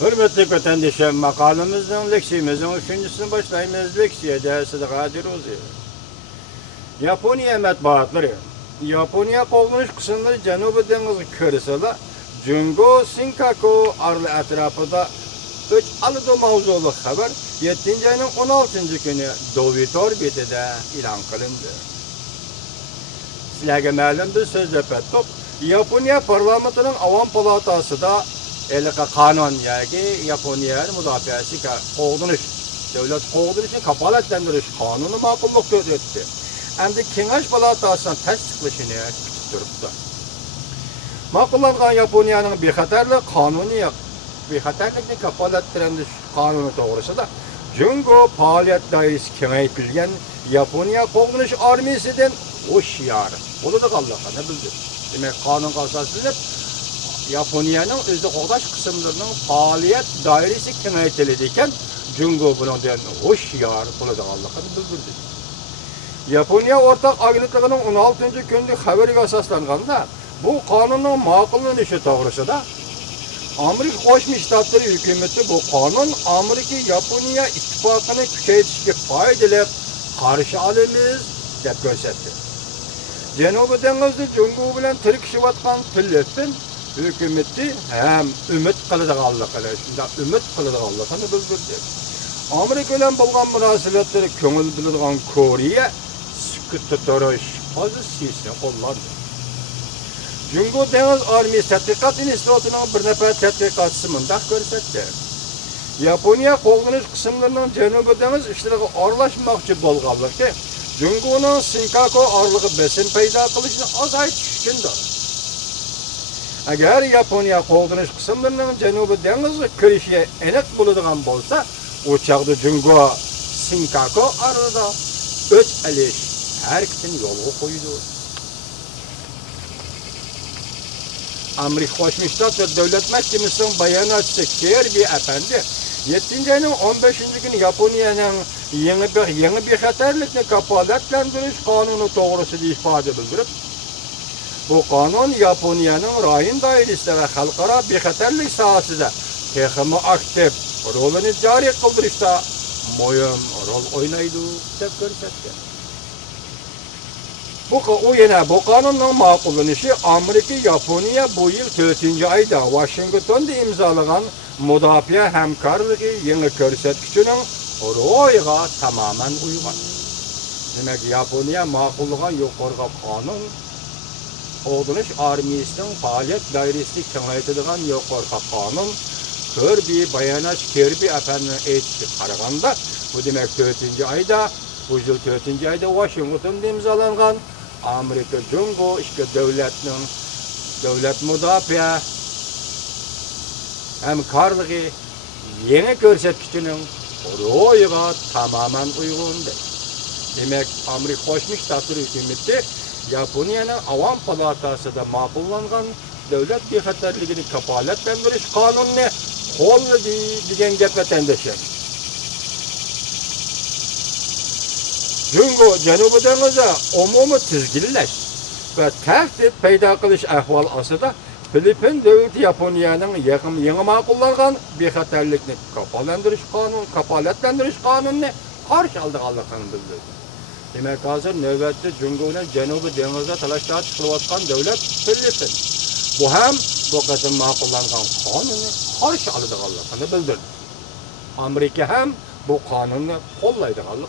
Hürmetli vatandaşlar, makalemizden leksiyemizin üçüncüsünü başlayımız. Leksiye dersi de kadir oluyor. Japonya matbuatları. Japonya kovuluş kısımları Janubi Denizi kırısıda Jungo Shinkaku arlı etrafında 3 alıdı mavzulu haber 7. ayının 16. günü Dovitor betide ilan kılındı. Sizlerge məlum bir söz ettik. Japonya parlamentinin avam palatası da elika kanun yani Japonya'nın müdafiası kovuluş, devlet kovuluşu kapalatlendiriş kanunu makulluk etti. Hem de Kengaş Palatası'nın tasdikleşini kütüp duruptu. Makullangan Japonya'nın bexatarlikni kapalatlandirish kanunu doğrusu da Jungo faaliyet dairesi kengaytirilgan Japonya qo'g'inish armiyasidan hoşyar. Bunu da Allah'ına bildi. Demek kanun asaslanıp Japonya'nın özde qo'g'dash kısımlarının faaliyet dairesi kengaytirilgan Jungo bundan hoşyar. Bunu da Allah'ına bildirdi. Japonya Ortak Agentliğinin 16. günlük haberiga asaslanganda bu kanunun ma'qullanışı doğrusida Amerika Qo'shma Shtatlar hükümeti bu kanun Amerika-Yaponiya ittifaqini kuchaytirishga foydali qarshi olamiz deb ko'rsatdi. Janubiy dengizda Jungo bilan tirkishayotgan Filippin hükümeti ham umid qiladiganligini, shunda umid qiladiganligini bildirdi. Amerika bilan bo'lgan munosabatlarga ko'ngil biladigan Koreya sukut turish pozitsiyasini qo'lladi. Jungo Deniz Armiyasi Tadqiqot institutining bir nafar tadqiqotchisi mundaq ko'rsatdi. Yaponiya qo'g'inish qismlarining Janubiy dengiz ishlariga aralashmoqchi bo'lganligi Jungoning Shinkaku orlig'i besim paydo qilishini azaytish uchundir. Agar Yaponiya qo'g'inish qismlarining Janubiy dengizga kirishiga aniq bo'ladigan bo'lsa, o chaqda Jungo Shinkaku orlig'ida o't olish harakatini yo'lga qo'ydi. Amerika Qo'shma Shtatlar Davlat Mahkamasining bayonotchisi Kirby Efendi 7. ayının 15. günü Japonya'nın yeni bir xatarlikni kapolatlantirish kanunu to'g'risida ifoda bildirib, bu kanun Japonya'nın rayon doirasida va xalqaro bexatarlik sohasida texmi aktiv rolini joriy qildirishda muhim rol o'ynaydi deb ko'rsatdi. Bu kanunun ma'qullanishi Amerika-Yaponiya bu yıl 4. ayda Washington'da imzalagan mudofaa hamkorligi yangi ko'rsatkichining ro'yiga tamamen uygun. Demek Yaponiya ma'qullagan yuqorgi qonun qo'g'inish armiyasining faoliyat doirasini kengaytiradigan yuqorgi qonun Kirby bayonot Kirby Efendining aytishiga qaraganda bu demek 4. ayda bu yıl 4. ayda Washington'da imzalangan Amerika Jungo iki devlet mudofaa hamkorligi yeni ko'rsatkichining ro'yiga tamamen uygundir. Demek Amerika Qo'shma Shtatlar hükümeti Japonya'nın avam palatasida ma'qullangan davlat bexatarligini kapolatlantirish qonunini qo'lladi degan gap vatandoshlar. Jungo Janubiy dengizda umumiy tizginlash va tahdid paydo qilish ahvol ostida Filippin davlati Yaponiyaning yangi ma'qullangan bexatarlikni kapolatlantirish qonunini qarshi olganligini bildirdi. Demek hozir navbatda Jungo bilan Janubiy dengizda talash-tortish qilayotgan davlat Filippin. Bu ham bu qism ma'qullangan qonunni qarshi oladiganligini bildirdi. Amerika ham bu qonunni qo'llaydiganligini